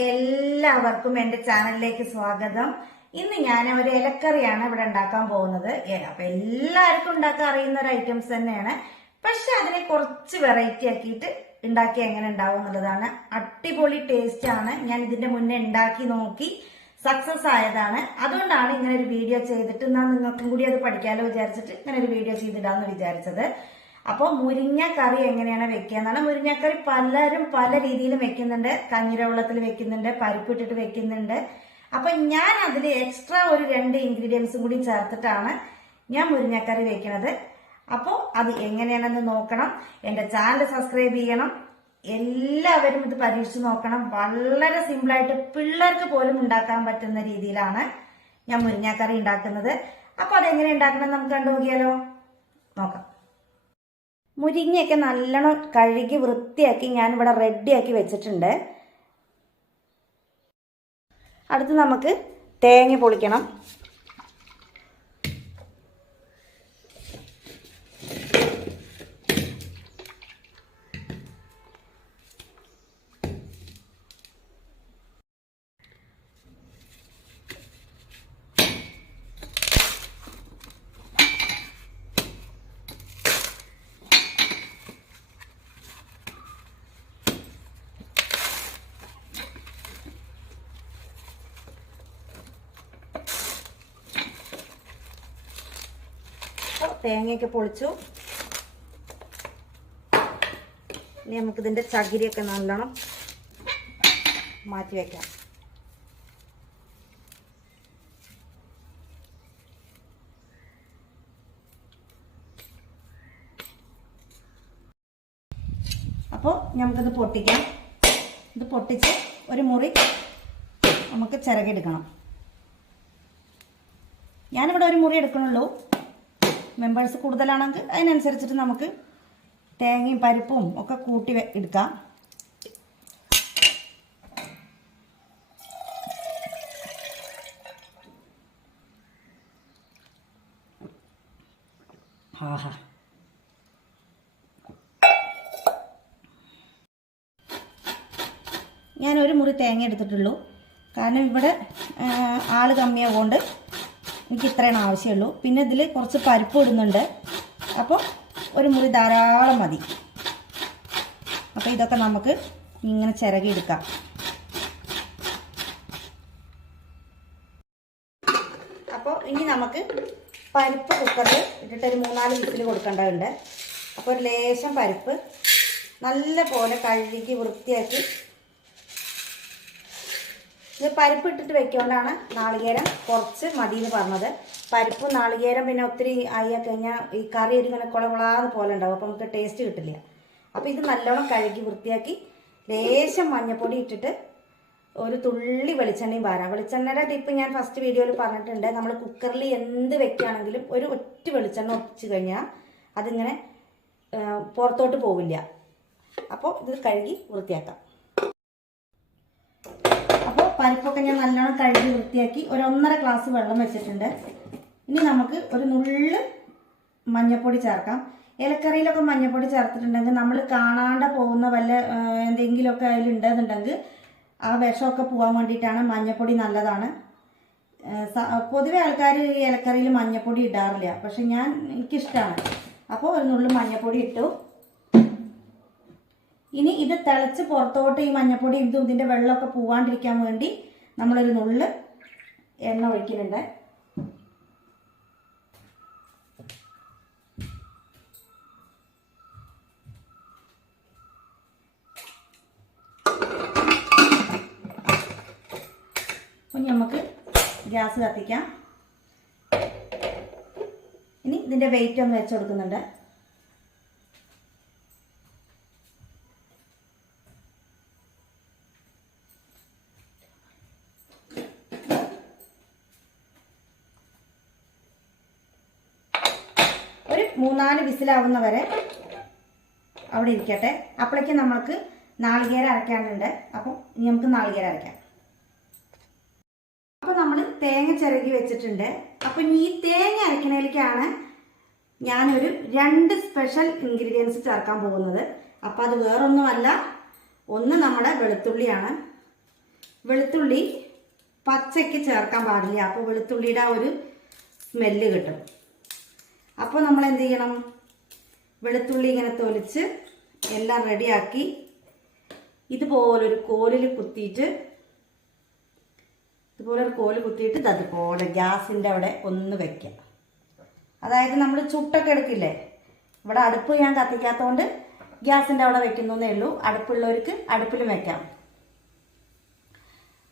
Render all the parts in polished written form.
എല്ലാവർക്കും എന്റെ ചാനലിലേക്ക് സ്വാഗതം. ഇന്ന് ഞാൻ ഒരു ഇലക്കറിയാണ് ഇവിടെ ഉണ്ടാക്കാൻ പോകുന്നത്. അപ്പൊ എല്ലാവർക്കും ഉണ്ടാക്കാൻ അറിയുന്ന ഒരു ഐറ്റംസ് തന്നെയാണ്. പക്ഷെ അതിനെ കുറച്ച് വെറൈറ്റി ആക്കിയിട്ട് ഉണ്ടാക്കി എങ്ങനെ ഉണ്ടാവും എന്നുള്ളതാണ്. അടിപൊളി ടേസ്റ്റ് ആണ്. ഞാൻ ഇതിന്റെ മുന്നേ ഉണ്ടാക്കി നോക്കി സക്സസ് ആയതാണ്. അതുകൊണ്ടാണ് ഇങ്ങനെ ഒരു വീഡിയോ ചെയ്തിട്ട് നിങ്ങൾക്കും കൂടി അത് പഠിക്കാലോ വിചാരിച്ചിട്ട് ഇങ്ങനെ ഒരു വീഡിയോ ചെയ്തിടാന്ന് വിചാരിച്ചത്. അപ്പോൾ മുരിങ്ങക്കറി എങ്ങനെയാണ് വെക്കുക എന്നാണ്. മുരിങ്ങക്കറി പലരും പല രീതിയിലും വെക്കുന്നുണ്ട്. കഞ്ഞിരവെള്ളത്തിൽ വെക്കുന്നുണ്ട്, പരിപ്പിട്ടിട്ട് വെക്കുന്നുണ്ട്. അപ്പൊ ഞാൻ അതിൽ എക്സ്ട്രാ ഒരു 2 ഇൻഗ്രീഡിയൻസും കൂടി ചേർത്തിട്ടാണ് ഞാൻ മുരിങ്ങക്കറി വെക്കുന്നത്. അപ്പോൾ അത് എങ്ങനെയാണെന്ന് നോക്കണം. എന്റെ ചാനൽ സബ്സ്ക്രൈബ് ചെയ്യണം. എല്ലാവരും ഇത് പരീക്ഷിച്ച് നോക്കണം. വളരെ സിമ്പിളായിട്ട് പിള്ളേർക്ക് പോലും ഉണ്ടാക്കാൻ പറ്റുന്ന രീതിയിലാണ് ഞാൻ മുരിങ്ങക്കറി ഉണ്ടാക്കുന്നത്. അപ്പൊ അതെങ്ങനെ ഉണ്ടാക്കണം നമുക്ക് കണ്ടു നോക്കിയാലോ. നോക്കാം. മുരിങ്ങയൊക്കെ നല്ലോണം കഴുകി വൃത്തിയാക്കി ഞാനിവിടെ റെഡിയാക്കി വെച്ചിട്ടുണ്ട്. അടുത്ത് നമുക്ക് തേങ്ങ പൊളിക്കണം. തേങ്ങയൊക്കെ പൊളിച്ചു. ഇനി നമുക്കിതിൻ്റെ ചകിരിയൊക്കെ നല്ലോണം മാറ്റി വയ്ക്കാം. അപ്പോൾ നമുക്കിത് പൊട്ടിക്കാം. ഇത് പൊട്ടിച്ച് ഒരു മുറി നമുക്ക് ചിരകിയെടുക്കണം. ഞാനിവിടെ ഒരു മുറി എടുക്കണുള്ളൂ. മെമ്പേഴ്സ് കൂടുതലാണെങ്കിൽ അതിനനുസരിച്ചിട്ട് നമുക്ക് തേങ്ങയും പരിപ്പും ഒക്കെ കൂട്ടി എടുക്കാം. ആഹാ, ഞാനൊരു മുറി തേങ്ങ എടുത്തിട്ടുള്ളൂ. കാരണം ഇവിടെ ആള് കമ്മിയാവുകൊണ്ട് എനിക്ക് ഇത്രയാണ് ആവശ്യമുള്ളൂ. പിന്നെ ഇതിൽ കുറച്ച് പരിപ്പ് ഇടുന്നുണ്ട്. അപ്പോൾ ഒരു മുറി ധാരാളം മതി. അപ്പോൾ ഇതൊക്കെ നമുക്ക് ഇങ്ങനെ ചിരകി എടുക്കാം. അപ്പോൾ ഇനി നമുക്ക് പരിപ്പ് കുക്കറിൽ ഇട്ടിട്ട് ഒരു 3-4 വിസിൽ കൊടുക്കേണ്ടതുണ്ട്. അപ്പോൾ ഒരു ലേശം പരിപ്പ് നല്ല പോലെ കഴുകി വൃത്തിയാക്കി, ഇത് പരിപ്പ് ഇട്ടിട്ട് വെക്കൊണ്ടാണ് നാളികേരം കുറച്ച് മതി എന്ന് പറഞ്ഞത്. പരിപ്പ് നാളികേരം പിന്നെ ഒത്തിരി ആയി കഴിഞ്ഞാൽ ഈ കറി ഒരു ഇങ്ങനെ കുളകുളാതെ പോലെ ഉണ്ടാവും. അപ്പോൾ നമുക്ക് ടേസ്റ്റ് കിട്ടില്ല. അപ്പോൾ ഇത് നല്ലോണം കഴുകി വൃത്തിയാക്കി ലേശം മഞ്ഞൾപ്പൊടി ഇട്ടിട്ട് ഒരു തുള്ളി വെളിച്ചെണ്ണയും പാരാം. വെളിച്ചെണ്ണയുടെ ടിപ്പ് ഞാൻ ഫസ്റ്റ് വീഡിയോയിൽ പറഞ്ഞിട്ടുണ്ട്. നമ്മൾ കുക്കറിൽ എന്ത് വെക്കുകയാണെങ്കിലും ഒരു ഒറ്റ വെളിച്ചെണ്ണ ഒഴിച്ച് കഴിഞ്ഞാൽ അതിങ്ങനെ പുറത്തോട്ട് പോവില്ല. അപ്പോൾ ഇത് കഴുകി വൃത്തിയാക്കാം. പരിപ്പൊക്കെ ഞാൻ നല്ലോണം കഴുകി വൃത്തിയാക്കി ഒരു 1.5 ഗ്ലാസ് വെള്ളം വെച്ചിട്ടുണ്ട്. ഇനി നമുക്ക് ഒരു നുള്ള് മഞ്ഞൾപ്പൊടി ചേർക്കാം. ഇലക്കറിയിലൊക്കെ മഞ്ഞൾപ്പൊടി ചേർത്തിട്ടുണ്ടെങ്കിൽ നമ്മൾ കാണാണ്ട് പോകുന്ന വല്ല എന്തെങ്കിലുമൊക്കെ അതിലുണ്ടെന്നുണ്ടെങ്കിൽ ആ വിഷമൊക്കെ പോകാൻ വേണ്ടിയിട്ടാണ് മഞ്ഞൾപ്പൊടി നല്ലതാണ്. പൊതുവെ ആൾക്കാർ ഈ ഇലക്കറിയിൽ മഞ്ഞൾപ്പൊടി ഇടാറില്ല. പക്ഷെ എനിക്കിഷ്ടമാണ്. അപ്പോൾ ഒരു നുള്ള് മഞ്ഞൾപ്പൊടി ഇട്ടു. ഇനി ഇത് തിളച്ച് പുറത്തോട്ട് ഈ മഞ്ഞൾപ്പൊടി ഇതിൻ്റെ വെള്ളമൊക്കെ പോവാണ്ടിരിക്കാൻ വേണ്ടി നമ്മളൊരു നുള്ള് എണ്ണ ഒഴിക്കുന്നുണ്ട്. അപ്പം നമുക്ക് ഗ്യാസ് കത്തിക്കാം. ഇനി ഇതിൻ്റെ വെയിറ്റ് ഒന്ന് വെച്ച് കൊടുക്കുന്നുണ്ട്. ഒരു 3-4 വിസിലാവുന്ന വരെ അവിടെ ഇരിക്കട്ടെ. അപ്പോഴേക്കും നമുക്ക് നാളികേരം അരയ്ക്കാനുണ്ട്. അപ്പം ഇനി നമുക്ക് നാളികേരം അരയ്ക്കാം. അപ്പോൾ നമ്മൾ തേങ്ങ ചിരകി വെച്ചിട്ടുണ്ട്. അപ്പം ഈ തേങ്ങ അരയ്ക്കണേലേക്കാണ് ഞാനൊരു 2 സ്പെഷ്യൽ ഇൻഗ്രീഡിയൻസ് ചേർക്കാൻ പോകുന്നത്. അപ്പോൾ അത് വേറൊന്നുമല്ല, ഒന്ന് നമ്മുടെ വെളുത്തുള്ളിയാണ്. വെളുത്തുള്ളി പച്ചയ്ക്ക് ചേർക്കാൻ പാടില്ല. അപ്പോൾ വെളുത്തുള്ളിയുടെ ആ ഒരു സ്മെല്ല് കിട്ടും. അപ്പോൾ നമ്മൾ എന്ത് ചെയ്യണം, വെളുത്തുള്ളി ഇങ്ങനെ തൊലിച്ച് എല്ലാം റെഡിയാക്കി ഇതുപോലൊരു കോലിൽ കുത്തിയിട്ട് അതുപോലെ ഗ്യാസിൻ്റെ അവിടെ ഒന്ന് വെക്കാം. അതായത് നമ്മൾ ചുട്ടൊക്കെ എടുക്കില്ലേ, ഇവിടെ അടുപ്പ് ഞാൻ കത്തിക്കാത്തതുകൊണ്ട് ഗ്യാസിൻ്റെ അവിടെ വെക്കുന്നേ ഉള്ളൂ. അടുപ്പുള്ളവർക്ക് അടുപ്പിലും വെക്കാം.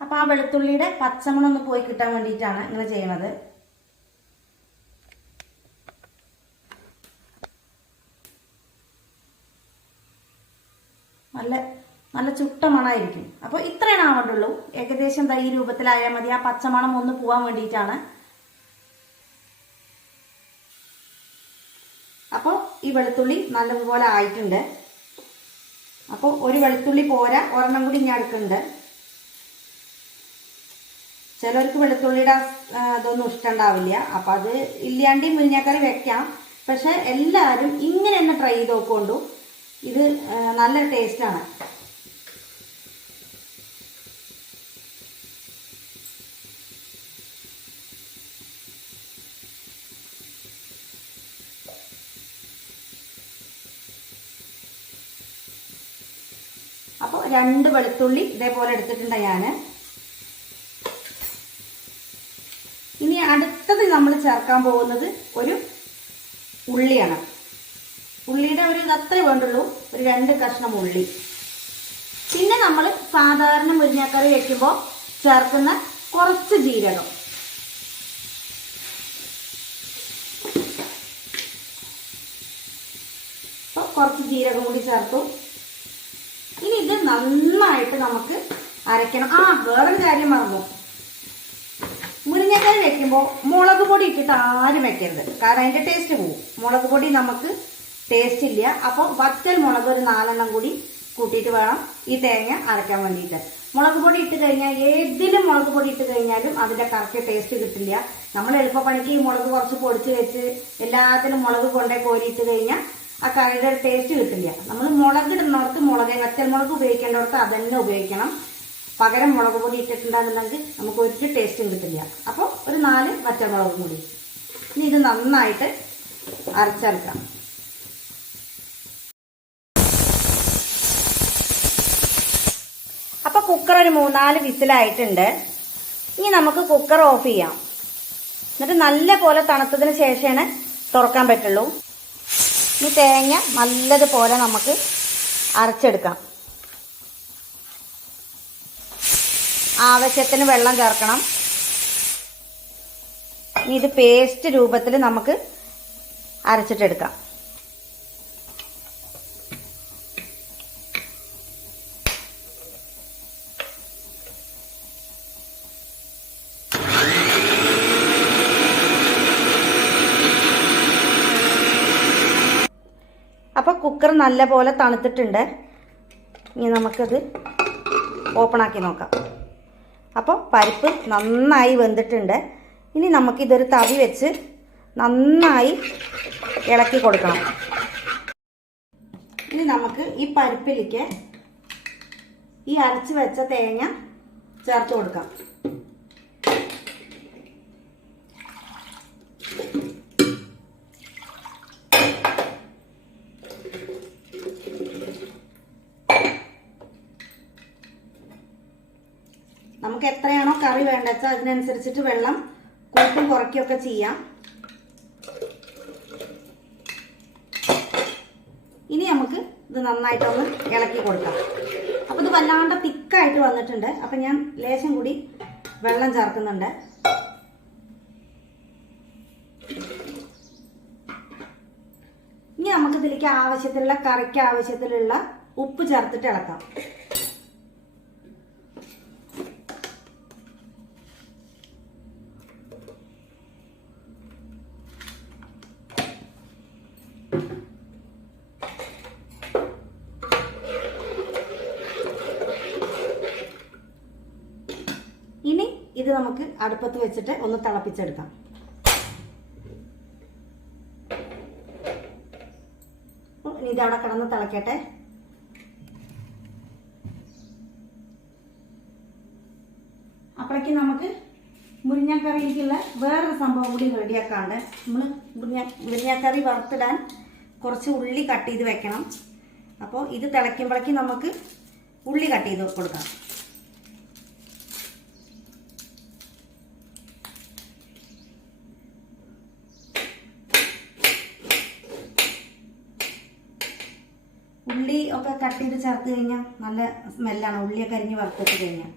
അപ്പോൾ ആ വെളുത്തുള്ളിയുടെ പച്ചമണം ഒന്ന് പോയി കിട്ടാൻ വേണ്ടിയിട്ടാണ് ഇങ്ങനെ ചെയ്യണത്. നല്ല ചുട്ട മണമായിരിക്കും. അപ്പോൾ ഇത്രയാണ് ആവേണ്ടുള്ളൂ. ഏകദേശം ഈ രൂപത്തിലായാൽ മതി. ആ പച്ചമണം ഒന്ന് പോവാൻ വേണ്ടിയിട്ടാണ്. അപ്പോൾ ഈ വെളുത്തുള്ളി നല്ലതുപോലെ ആയിട്ടുണ്ട്. അപ്പോൾ ഒരു വെളുത്തുള്ളി പോരാ, ഒരെണ്ണം കൂടി ഞാൻ എടുക്കുന്നുണ്ട്. ചിലർക്ക് വെളുത്തുള്ളിയുടെ ഇതൊന്നും ഇഷ്ടമുണ്ടാവില്ല. അപ്പം അത് ഇല്ലാണ്ട് മുരിങ്ങക്കറി വെക്കാം. പക്ഷെ എല്ലാവരും ഇങ്ങനെ തന്നെ ട്രൈ ചെയ്ത് നോക്കൊണ്ടു. ഇത് നല്ല ടേസ്റ്റാണ്. അപ്പോൾ 2 വെളുത്തുള്ളി ഇതേപോലെ എടുത്തിട്ടുണ്ട് ഞാൻ. ഇനി അടുത്തത് നമ്മൾ ചേർക്കാൻ പോകുന്നത് ഒരു ഉള്ളിയാണ്. ഉള്ളിയുടെ ഒരു അത്രേ വേണ്ടുള്ളൂ, ഒരു 2 കഷ്ണം ഉള്ളി. പിന്നെ നമ്മൾ സാധാരണ മുരിങ്ങക്കറി വെക്കുമ്പോൾ ചേർക്കുന്ന കുറച്ച് ജീരകം. അപ്പോൾ കുറച്ച് ജീരകം കൂടി ചേർത്തു. ഇനി ഇത് നന്നായിട്ട് നമുക്ക് അരയ്ക്കണം. വേറൊരു കാര്യം മറന്നു, മുരിങ്ങക്കറി വെക്കുമ്പോൾ മുളക് പൊടി ഇട്ടിട്ട് ആരും വെക്കരുത്. കാരണം അതിൻ്റെ ടേസ്റ്റ് പോകും. മുളക് പൊടി നമുക്ക് ടേസ്റ്റ് ഇല്ല. അപ്പോൾ വറ്റൽ മുളക് ഒരു 4 എണ്ണം കൂടി കൂട്ടിയിട്ട് വേണം ഈ തേങ്ങ അരയ്ക്കാൻ വേണ്ടിയിട്ട്. മുളക് പൊടി ഇട്ട് കഴിഞ്ഞാൽ ഏതിലും മുളക് പൊടി ഇട്ട് കഴിഞ്ഞാലും അതിൻ്റെ കറക്റ്റ് ടേസ്റ്റ് കിട്ടില്ല. നമ്മൾ എളുപ്പപ്പണിക്ക് ഈ മുളക് കുറച്ച് പൊടിച്ച് വെച്ച് എല്ലാത്തിനും മുളക് കൊണ്ടേ കോരിയിട്ട് കഴിഞ്ഞാൽ ആ കറിയുടെ ടേസ്റ്റ് കിട്ടില്ല. നമ്മൾ മുളക് ഇടുന്നവർക്ക് വറ്റൽ മുളക് ഉപയോഗിക്കേണ്ടവർക്ക് അതന്നെ ഉപയോഗിക്കണം. പകരം മുളക് പൊടി ഇട്ടിട്ടുണ്ടെന്നുണ്ടെങ്കിൽ നമുക്ക് ഒരു ടേസ്റ്റും കിട്ടില്ല. അപ്പോൾ ഒരു 4 വറ്റൽമുളക് കൂടി. ഇനി ഇത് നന്നായിട്ട് അരച്ചെടുക്കാം. അപ്പോൾ കുക്കർ ഒരു 3-4 വിസിലായിട്ടുണ്ട്. ഇനി നമുക്ക് കുക്കർ ഓഫ് ചെയ്യാം. എന്നിട്ട് നല്ല പോലെ തണുത്തതിന് ശേഷമാണ് തുറക്കാൻ പറ്റുള്ളൂ. ഇനി തേങ്ങ നല്ലതുപോലെ നമുക്ക് അരച്ചെടുക്കാം. ആവശ്യത്തിന് വെള്ളം ചേർക്കണം. ഇനി ഇത് പേസ്റ്റ് രൂപത്തിൽ നമുക്ക് അരച്ചിട്ടെടുക്കാം. അപ്പോൾ കുക്കർ നല്ലപോലെ തണുത്തിട്ടുണ്ട്. ഇനി നമുക്കത് ഓപ്പൺ ആക്കി നോക്കാം. അപ്പോൾ പരിപ്പ് നന്നായി വെന്തിട്ടുണ്ട്. ഇനി നമുക്കിതൊരു തവി വെച്ച് നന്നായി ഇളക്കി കൊടുക്കണം. ഇനി നമുക്ക് ഈ പരിപ്പിലേക്ക് ഈ അരച്ച് വെച്ച തേങ്ങ ചേർത്ത് കൊടുക്കാം. നമുക്ക് എത്രയാണോ കറി വേണ്ടത് അതിനനുസരിച്ചിട്ട് വെള്ളം കൂട്ടും കുറയ്ക്കുകയൊക്കെ ചെയ്യാം. ഇനി നമുക്ക് ഇത് നന്നായിട്ടൊന്ന് ഇളക്കി കൊടുക്കാം. അപ്പോൾ ഇത് വല്ലാണ്ട് തിക്കായിട്ട് വന്നിട്ടുണ്ട്. അപ്പം ഞാൻ ലേശം കൂടി വെള്ളം ചേർക്കുന്നുണ്ട്. ഇനി നമുക്ക് ഇതിലേക്ക് ആവശ്യത്തിലുള്ള കറിക്ക് ആവശ്യത്തിലുള്ള ഉപ്പ് ചേർത്തിട്ട് ഇളക്കാം. ഇനി ഇത് നമുക്ക് അടുപ്പത്ത് വെച്ചിട്ട് ഒന്ന് തിളപ്പിച്ചെടുക്കാം. ഇനി ഇതവിടെ കിടന്ന് തിളക്കട്ടെ. അപ്പോഴേക്കും നമുക്ക് മുരിങ്ങക്കറിയിലേക്കുള്ള വേറൊരു സംഭവം കൂടി റെഡിയാക്കാണ്ട്. നമ്മൾ മുരിങ്ങക്കറി വറുത്തിടാൻ കുറച്ച് ഉള്ളി കട്ട് ചെയ്ത് വെക്കണം. അപ്പോൾ ഇത് തിളയ്ക്കുമ്പോഴേക്കും നമുക്ക് ഉള്ളി കട്ട് ചെയ്ത് കൊടുക്കാം. ഉള്ളി ഒക്കെ കട്ട് ചെയ്ത് ചേർത്ത് കഴിഞ്ഞാൽ നല്ല സ്മെല്ലാണ്, ഉള്ളിയൊക്കെ അരിഞ്ഞ് വറുത്തിട്ട് കഴിഞ്ഞാൽ.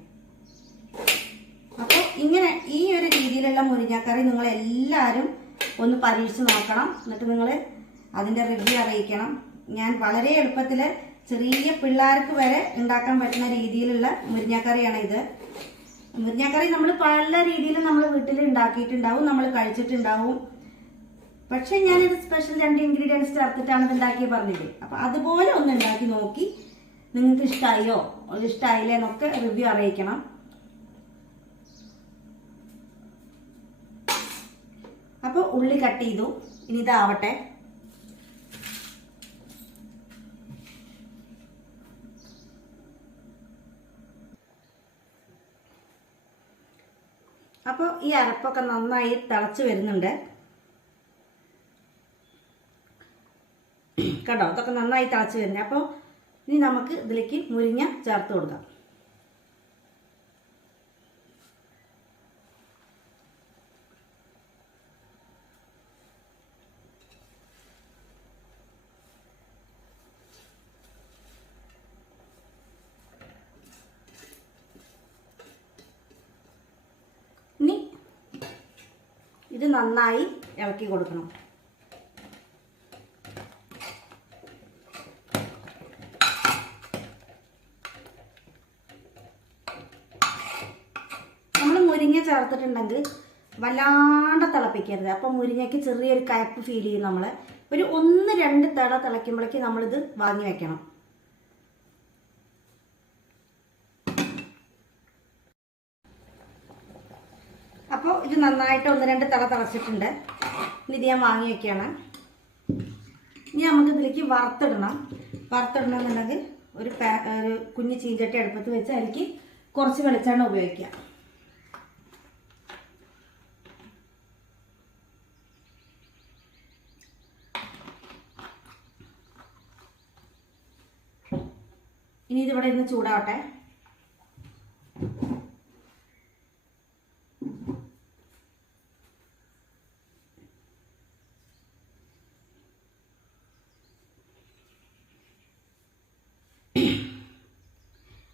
അപ്പോൾ ഇങ്ങനെ ഈ ഒരു രീതിയിലുള്ള മുരിങ്ങക്കറി നിങ്ങൾ എല്ലാവരും ഒന്ന് പരീക്ഷിച്ച് നോക്കണം. എന്നിട്ട് നിങ്ങൾ അതിൻ്റെ റിവ്യൂ അറിയിക്കണം. ഞാൻ വളരെ എളുപ്പത്തിൽ ചെറിയ പിള്ളേർക്ക് വരെ ഉണ്ടാക്കാൻ പറ്റുന്ന രീതിയിലുള്ള മുരിങ്ങക്കറിയാണ് ഇത്. മുരിങ്ങക്കറി നമ്മൾ പല രീതിയിൽ നമ്മൾ വീട്ടിൽ ഉണ്ടാക്കിയിട്ടുണ്ടാവും, നമ്മൾ കഴിച്ചിട്ടുണ്ടാവും. പക്ഷെ ഞാനിത് സ്പെഷ്യൽ 2 ഇൻഗ്രീഡിയൻസ് ചേർത്തിട്ടാണ് ഇത് ഉണ്ടാക്കി പറഞ്ഞത്. അപ്പം അതുപോലെ ഒന്ന് ഉണ്ടാക്കി നോക്കി നിങ്ങൾക്ക് ഇഷ്ടമായോ ഇഷ്ടമായില്ലേ എന്നൊക്കെ റിവ്യൂ അറിയിക്കണം. അപ്പോൾ ഉള്ളി കട്ട് ചെയ്തു. ഇനി ഇതാവട്ടെ. അപ്പോൾ ഈ അരപ്പൊക്കെ നന്നായി തിളച്ച് വരുന്നുണ്ട് കേട്ടോ. അതൊക്കെ നന്നായി തിളച്ച് വരുന്നത്. അപ്പോൾ ഇനി നമുക്ക് ഇതിലേക്ക് മുരിങ്ങ ചേർത്ത് കൊടുക്കാം. ഇനി ഇത് നന്നായി ഇളക്കി കൊടുക്കണം. മുരിങ്ങ ചേർത്തിട്ടുണ്ടെങ്കിൽ വല്ലാണ്ട് തിളപ്പിക്കരുത്. അപ്പം മുരിങ്ങയ്ക്ക് ചെറിയൊരു കയ്പ്പ് ഫീൽ ചെയ്യും. നമ്മൾ ഒരു 1-2 തിള തിളയ്ക്കുമ്പോഴേക്ക് നമ്മളിത് വാങ്ങി വെക്കണം. അപ്പോൾ ഇത് നന്നായിട്ട് 1-2 തിള തിളച്ചിട്ടുണ്ട്. ഇനി ഇത് ഞാൻ വാങ്ങി വെക്കുകയാണ്. ഇനി നമുക്ക് ഇതിലേക്ക് വറുത്തിടണമെന്നുണ്ടെങ്കിൽ ഒരു കുഞ്ഞ് ചീഞ്ചട്ടി അടുപ്പത്ത് വെച്ച് അതിലേക്ക് കുറച്ച് വെളിച്ചെണ്ണ ഉപയോഗിക്കുക. ഇനി ഇതിവിടെ ഇരുന്ന് ചൂടാവട്ടെ.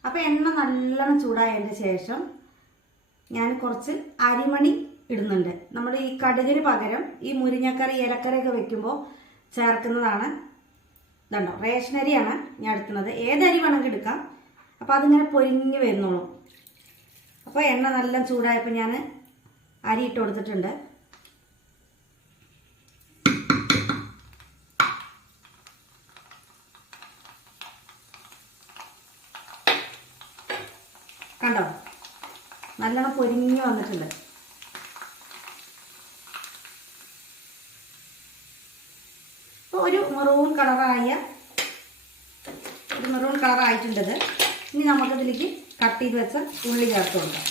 അപ്പോൾ എണ്ണ നല്ലോണം ചൂടായതിന് ശേഷം ഞാൻ കുറച്ച് അരിമണി ഇടുന്നുണ്ട്. നമ്മൾ ഈ കടുകിന് പകരം ഈ മുരിങ്ങക്കറി ഇലക്കറിയൊക്കെ വെക്കുമ്പോൾ ചേർക്കുന്നതാണ്. ഇതുണ്ടോ, റേഷനരിയാണ് ഞാൻ എടുക്കുന്നത്. ഏതരി വേണമെങ്കിൽ എടുക്കാം. അപ്പോൾ അതിങ്ങനെ പൊരിഞ്ഞ് വരുന്നുള്ളൂ. അപ്പോൾ എണ്ണ നല്ല ചൂടായപ്പോൾ ഞാൻ അരി ഇട്ട് കൊടുത്തിട്ടുണ്ട്. കണ്ടോ, നല്ലോണം പൊരിഞ്ഞ് വന്നിട്ടുണ്ട്. ഒരു മെറൂൺ കളറായിട്ടുണ്ട്. ഇനി നമുക്കതിലേക്ക് കട്ട് ചെയ്ത് വെച്ച ഉള്ളി ചേർത്ത് കൊടുക്കാം.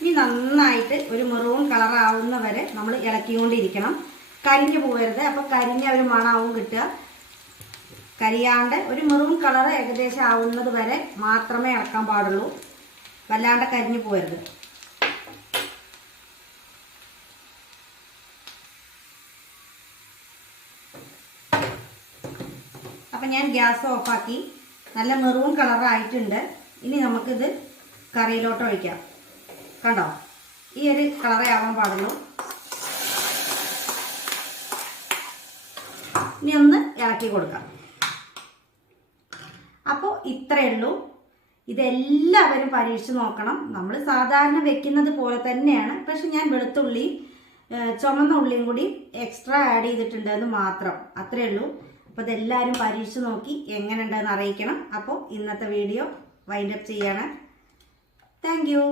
ഇനി നന്നായിട്ട് ഒരു മെറൂൺ കളറാവുന്ന വരെ നമ്മൾ ഇളക്കിക്കൊണ്ടിരിക്കണം. കരിഞ്ഞു പോകരുത്. അപ്പോൾ കരിഞ്ഞ ഒരു മണമാവും കിട്ടുക. കരിയാണ്ട് ഒരു മെറൂൺ കളർ ഏകദേശം ആവുന്നത് വരെ മാത്രമേ ഇളക്കാൻ പാടുള്ളൂ. വല്ലാണ്ട് കരിഞ്ഞു പോകരുത്. അപ്പം ഞാൻ ഗ്യാസ് ഓഫാക്കി. നല്ല മെറൂൺ കളറായിട്ടുണ്ട്. ഇനി നമുക്കിത് കറിയിലോട്ട് ഒഴിക്കാം. കണ്ടോ, ഈ ഒരു കളറേ ആവാൻ പാടുള്ളൂ. ഇനി ഒന്ന് ഇളക്കി കൊടുക്കാം. അപ്പോൾ ഇത്രയേ ഉള്ളൂ. ഇതെല്ലാവരും പരീക്ഷിച്ച് നോക്കണം. നമ്മൾ സാധാരണ വെക്കുന്നത് പോലെ തന്നെയാണ്. പക്ഷെ ഞാൻ വെളുത്തുള്ളി ചുമന്ന ഉള്ളിയും കൂടി എക്സ്ട്രാ ആഡ് ചെയ്തിട്ടുണ്ടെന്ന് മാത്രം. അത്രയേ ഉള്ളൂ. അപ്പോൾ ഇതെല്ലാവരും പരീക്ഷിച്ച് നോക്കി എങ്ങനെ ഉണ്ടെന്ന് അറിയിക്കണം. അപ്പോൾ ഇന്നത്തെ വീഡിയോ വൈൻഡപ്പ് ചെയ്യണം. Thank you.